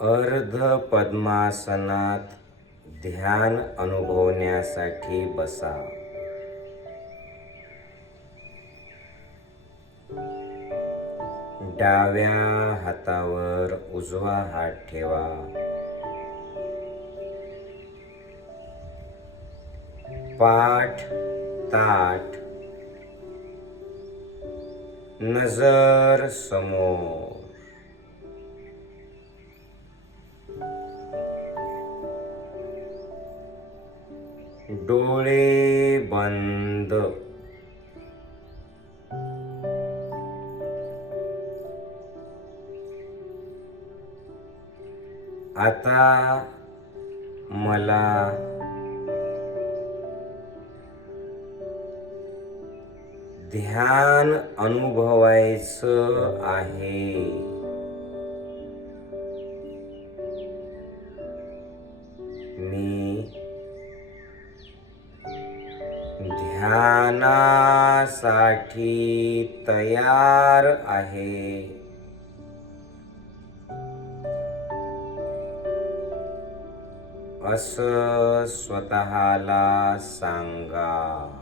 अर्ध पद्मासनात ध्यान अनुभवण्यासाठी बसा. डाव्या हातावर उजवा हात ठेवा. पाठ ताट नजर समोर. डोळे बंद. आता मला ध्यान अनुभवायचं आहे. करण्यासाठी तयार आहे. असं स्वतःला सांगा.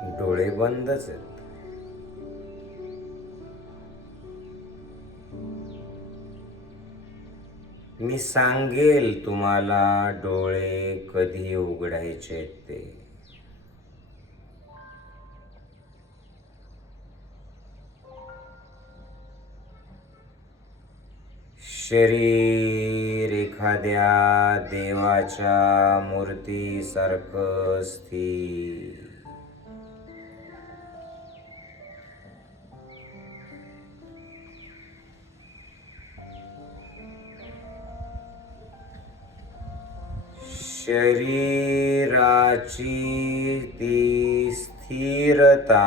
डोळे बंदच आहेत. मी सांगेल तुम्हाला डोळे कधी उघडायचे ते. शरीर एखाद्या देवाच्या मूर्तीसारखं स्थिर. शरीराची ती स्थिरता.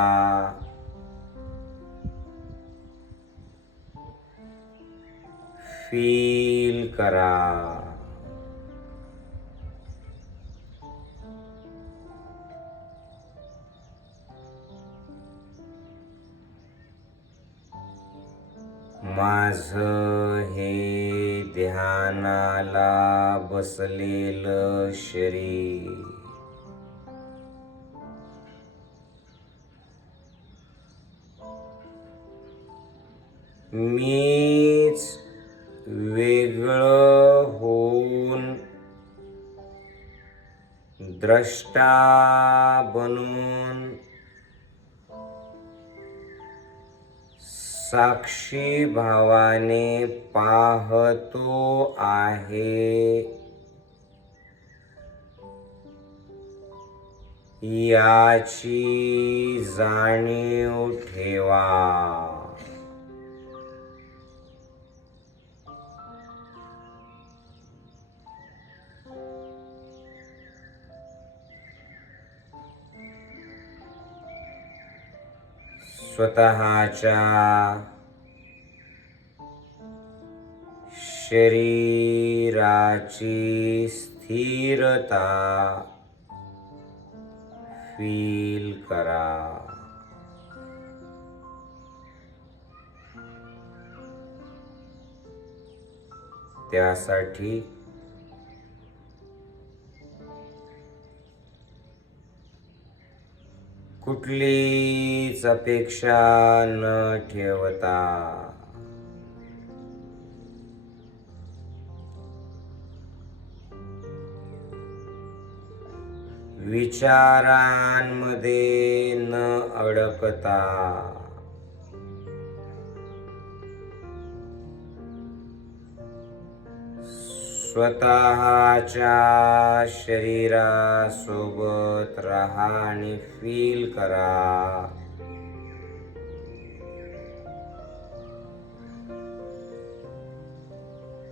फील करा. माझ हे ध्यानाला बसलेलं शरीर. मीच वेगळं होऊन द्रष्टा बनून साक्षी भावाने पाहतो आहे. याची जाणीव ठेवा. स्वतःच्या शरीराची स्थिरता फील करा. त्यासाठी कुठलीच अपेक्षा न ठेवता. विचारांमध्ये न अडकता. स्वतःच्या शरीरासोबत राहा आणि फील करा.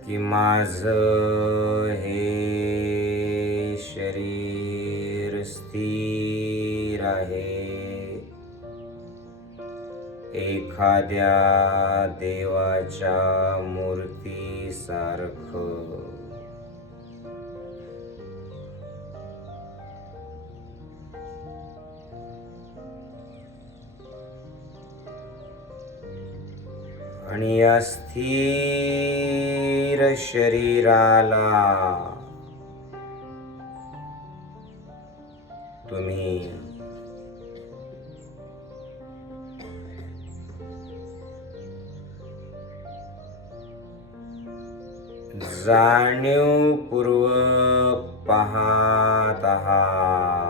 की माझ हे शरीर स्थिर आहे. एखाद्या देवाच्या मूर्तीसारखं आणि अस्थिर शरीराला तुम्ही जाणीवपूर्वक पाहत आहात.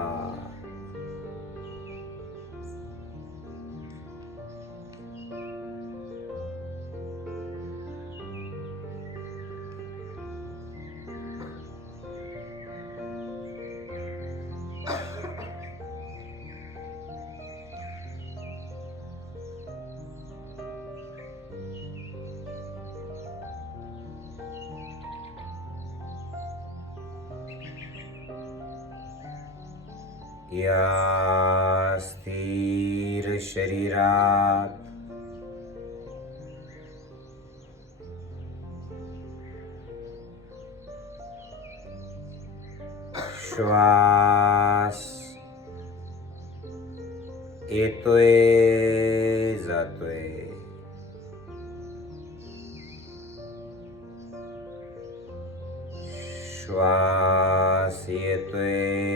या स्थिर शरीरात. श्वास येतोय जातोय. श्वास येतोय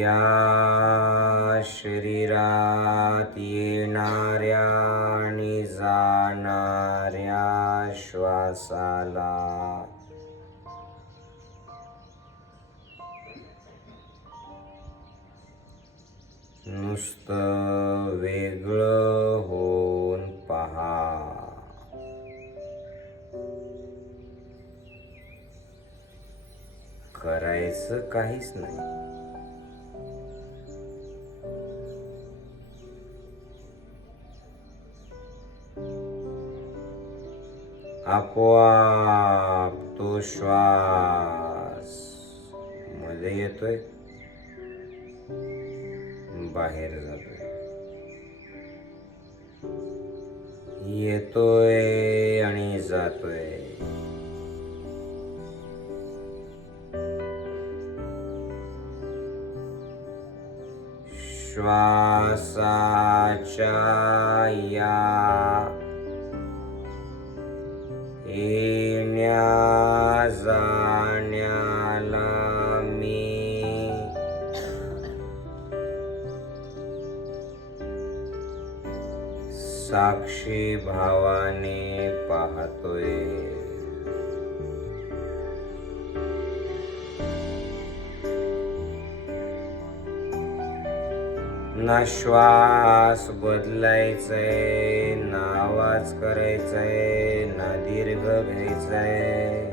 या शरीरात येणाऱ्या आणि जाणाऱ्या श्वासाला. नुसतं वेगळं होऊन पहा. करायचं काहीच नाही. आपोआप तो श्वासमध्ये येतोय. बाहेर जातोय. येतोय आणि जातोय. श्वासाच्या या येण्या जाण्याला मी साक्षी भावाने पाहतोय ना श्वास बदलायचंय ना आवाज करायचाय ना दीर्घ घ्यायचाय.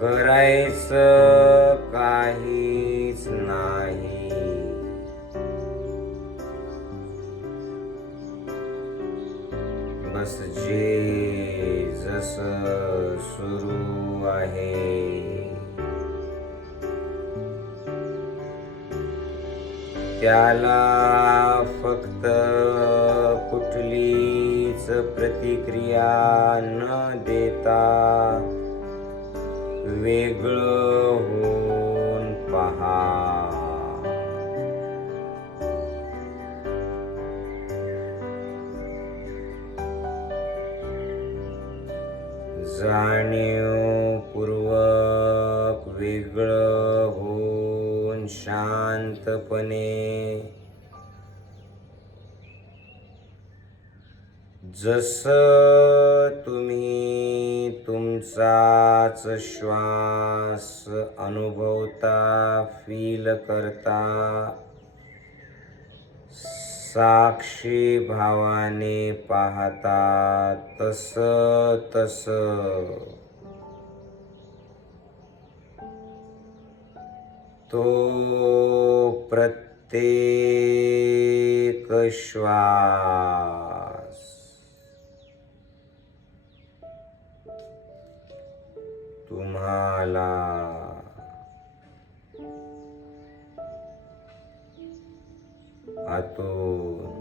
करायचं काहीच नाही. बस जे जस सुरू आहे. त्याला फक्त कुठलीच प्रतिक्रिया न देता वेगळं होऊन पहा. जाणीवपूर्वक वेगळं होऊन शांतपणे जसं तुम्ही तुमचाच श्वास अनुभवता फील करता साक्षी भावाने पाहता तस तस. तो प्रत्येक श्वास तुम्हाला आतो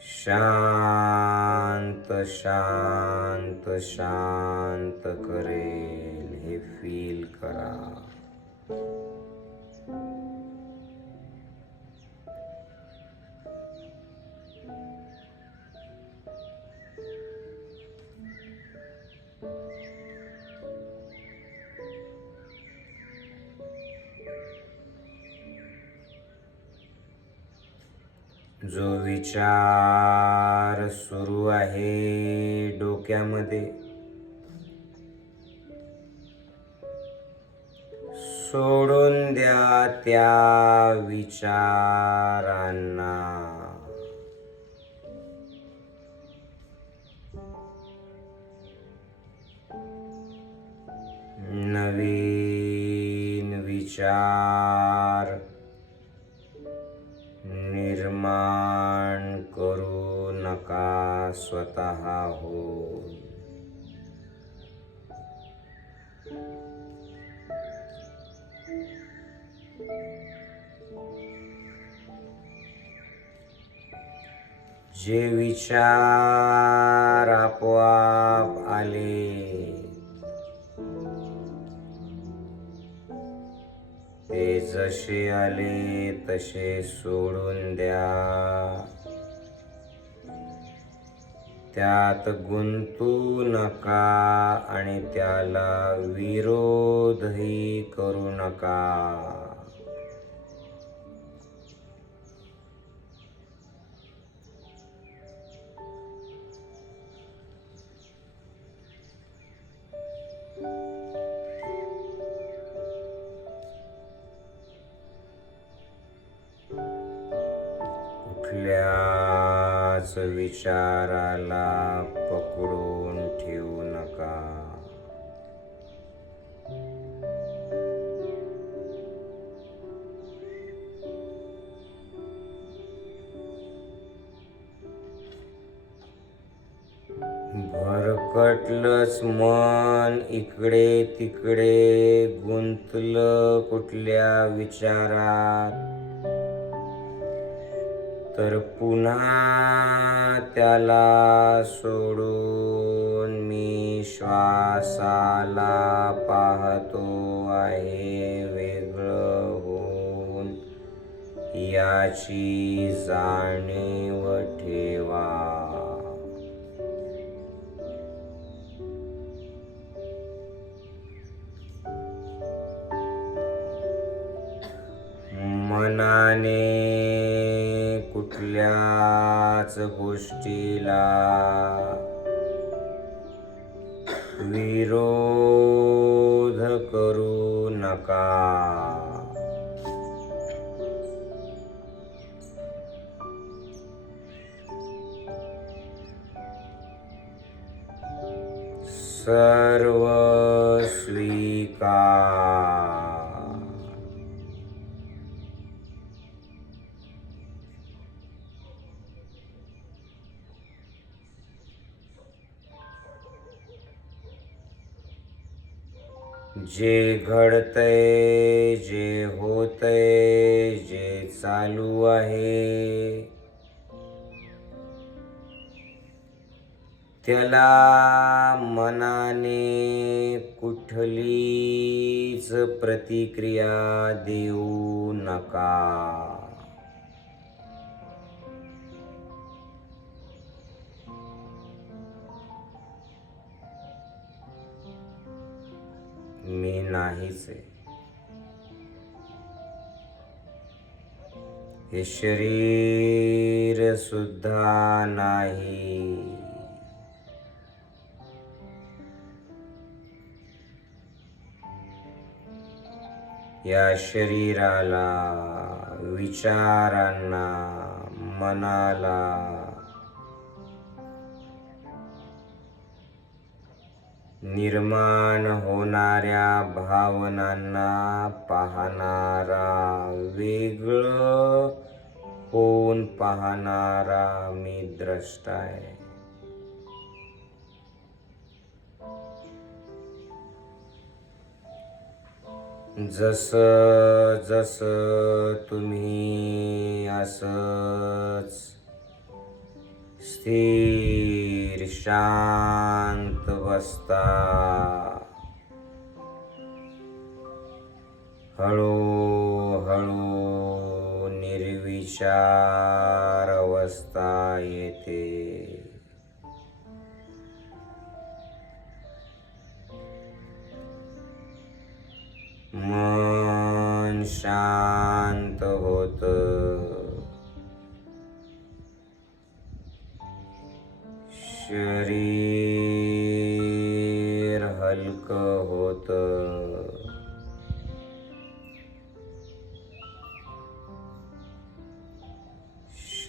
शांत शांत शांत करेल हे फील करा. जो विचार सुरू आहे डोक्यामध्ये सोडून द्या त्या विचारांना. नवीन विचार निर्माण करू नका स्वतः हो. जे विचार आपोआप आले जसे आले तसे सोडून द्या. त्यात गुंतू नका आणि त्याला विरोधही करू नका. कुठल्याच विचाराला पकडून ठेवू नका. भरकटलंच मन इकडे तिकडे गुंतलं कुठल्या विचारात? तर पुन्हा त्याला सोडून मी श्वासाला पाहतो आहे वेगळं होऊन. याची जाणीव ठेवा. मनाने त्याच गोष्टीला विरोध करू नका. सर्व स्वीकार. जे घडतंय जे होतंय जे चालू आहे त्याला मनाने कुठलीच प्रतिक्रिया देऊ नका. नाहीच आहे. हे शरीर सुद्धा नाही. या शरीराला विचारांना मनाला निर्माण होणाऱ्या भावनांना पाहणारा वेगळं होऊन पाहणारा मी द्रष्टा आहे. जस जस तुम्ही असच स्थिर शांत बसता. हळूहळू निर्विचार अवस्था येते. मन शांत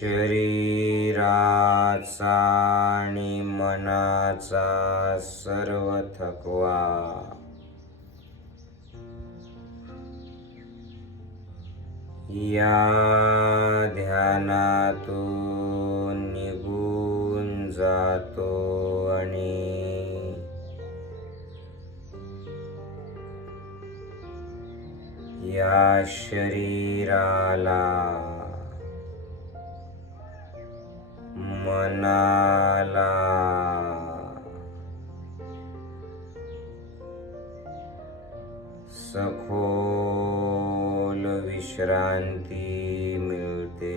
शरीराचा आणि मनाचा सर्व थकवा. या ध्यानातून निघून जातो आणि या शरीराला मनाला सखोल विश्रांती मिळते.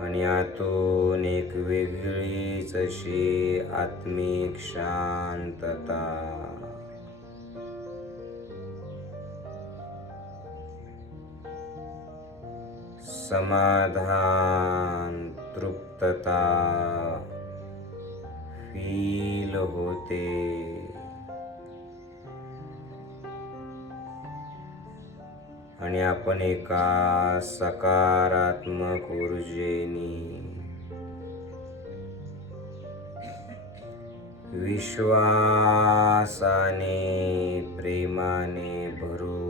आणि आतून एक वेगळीच अशी आत्मिक शांतता. समाधान तृप्तता फील होते। आणि आपण एका सकारात्मक ऊर्जेनी विश्वासाने प्रेमाने भरू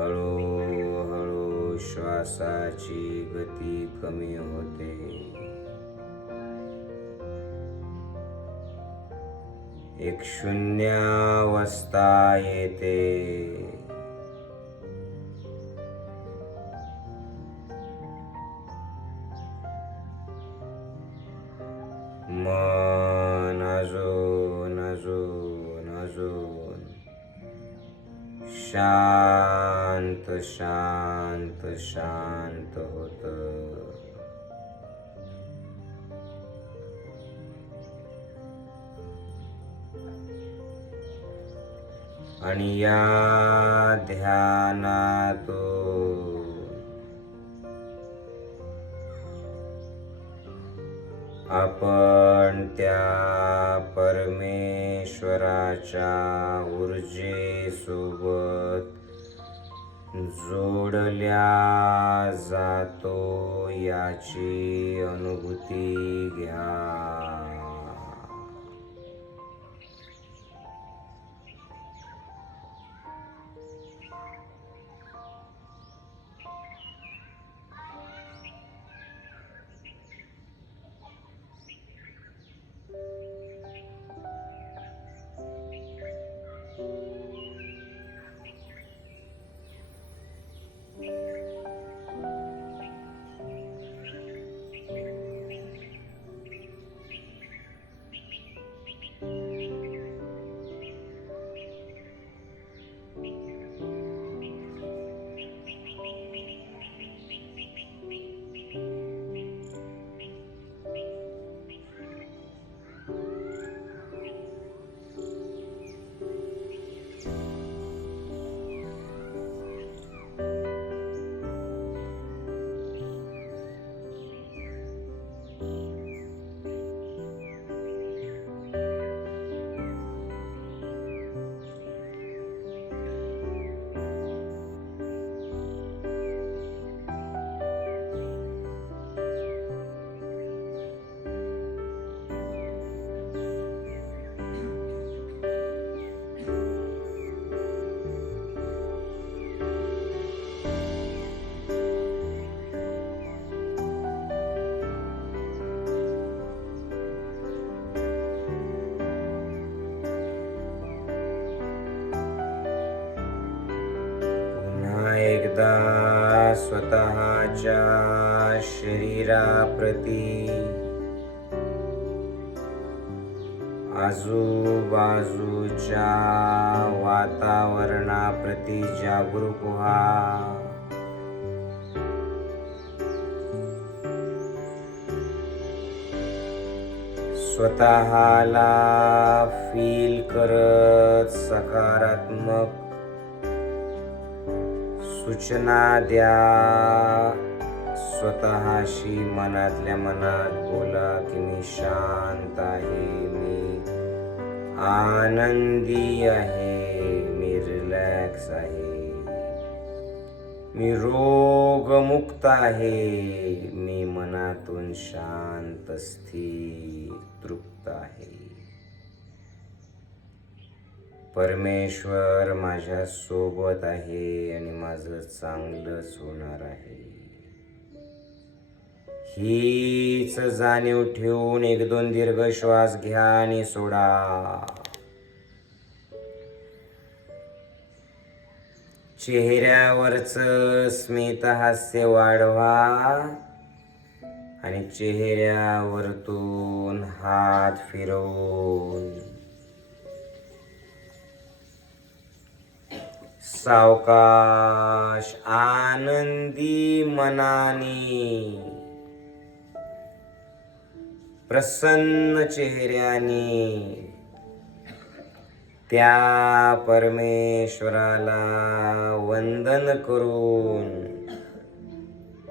हळूहळू श्वासाची गती कमी होते. एक शून्यावस्था येते. आपण त्या परमेश्वराच्या ऊर्जेसोबत जोडल्या जातो याची अनुभूती घ्या. स्वतःच्या शरीराप्रती. आजूबाजूच्या वातावरणाप्रती जागरूक व्हा. स्वतःला फील करत सकारात्मक सूचना द्या. स्वतःशी मनातल्या मनात बोला की मी शांत आहे मी आनंदी आहे मी रिलॅक्स आहे. मी रोगमुक्त आहे मी मनातून शांत स्थिर तृप्त आहे. परमेश्वर माझ्या सोबत आहे आणि माझं चांगलंच होणार आहे. हीच जाणीव ठेवून एक दोन दीर्घ श्वास घ्या आणि सोडा. चेहऱ्यावरच स्मित हास्य वाढवा आणि चेहऱ्यावरतून हात फिरवून सावकाश आनंदी मनाने. प्रसन्न चेहऱ्याने. त्या परमेश्वराला वंदन करून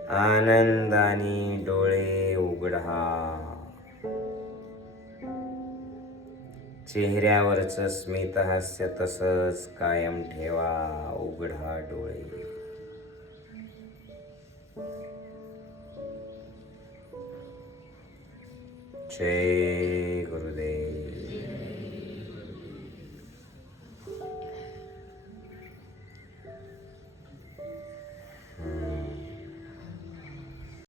आनंदाने डोळे उघडा. चेहऱ्यावरचं स्मितहास्य तसंच कायम ठेवा उघडा डोळे. जय